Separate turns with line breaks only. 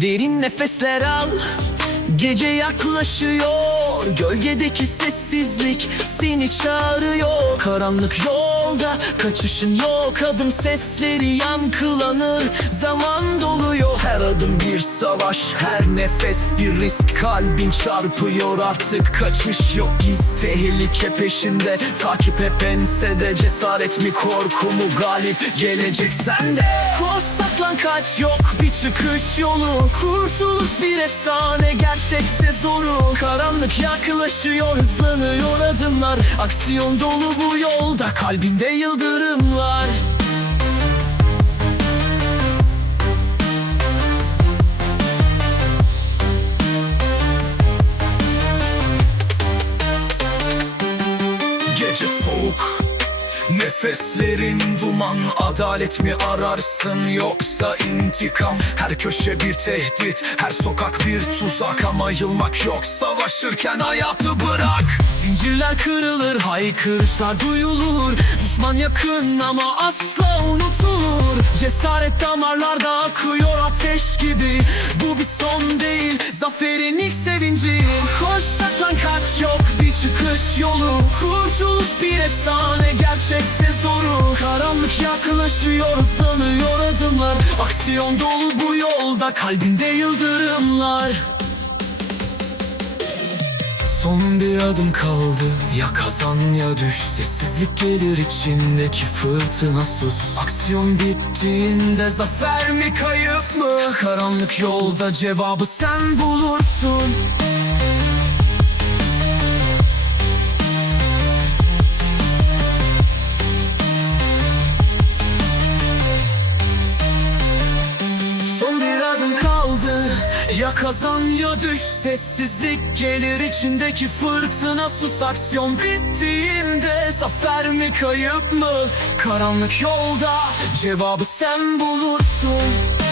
Derin nefesler al Gece yaklaşıyor. Gölgedeki sessizlik seni çağırıyor. Karanlık yolda kaçışın yok. Adım sesleri yankılanır Zaman doluyor adım bir savaş. Her nefes bir risk. Kalbin çarpıyor artık. Kaçış yok. İz tehlike peşinde. Takip hep ensede. Cesaret mi korku mu galip Gelecek sende? Koş saklan kaç. Yok bir çıkış yolu. Kurtuluş bir efsane. Gerçekse zoru. Karanlık yaklaşıyor. Hızlanıyor adımlar. Aksiyon dolu bu yolda. Kalbinde yıldırımlar Soğuk Nefeslerin duman. Adalet mi ararsın yoksa intikam? Her köşe bir tehdit Her sokak bir tuzak. Ama yılmak yok. Savaşırken hayatı bırak. Zincirler kırılır Haykırışlar duyulur. Düşman yakın ama asla unutulur. Cesaret damarlarda akıyor ateş gibi. Bu bir son değil Zaferin ilk sevinci. Koş saklan kaç yok bir çıkış yolu. Kurtuluş bir efsane gerçekse zoru. Karanlık yaklaşıyor hızlanıyor adımlar. Aksiyon dolu bu yolda kalbinde yıldırımlar Son bir adım kaldı. Ya kazan ya düş. Sessizlik gelir içindeki fırtına sus. Aksiyon bittiğinde zafer mi kayıp mı? Karanlık yolda cevabı sen bulursun Ya kazan ya düş Sessizlik gelir içindeki fırtına. Sus Aksiyon bittiğinde Zafer mi kayıp mı? Karanlık yolda Cevabı sen bulursun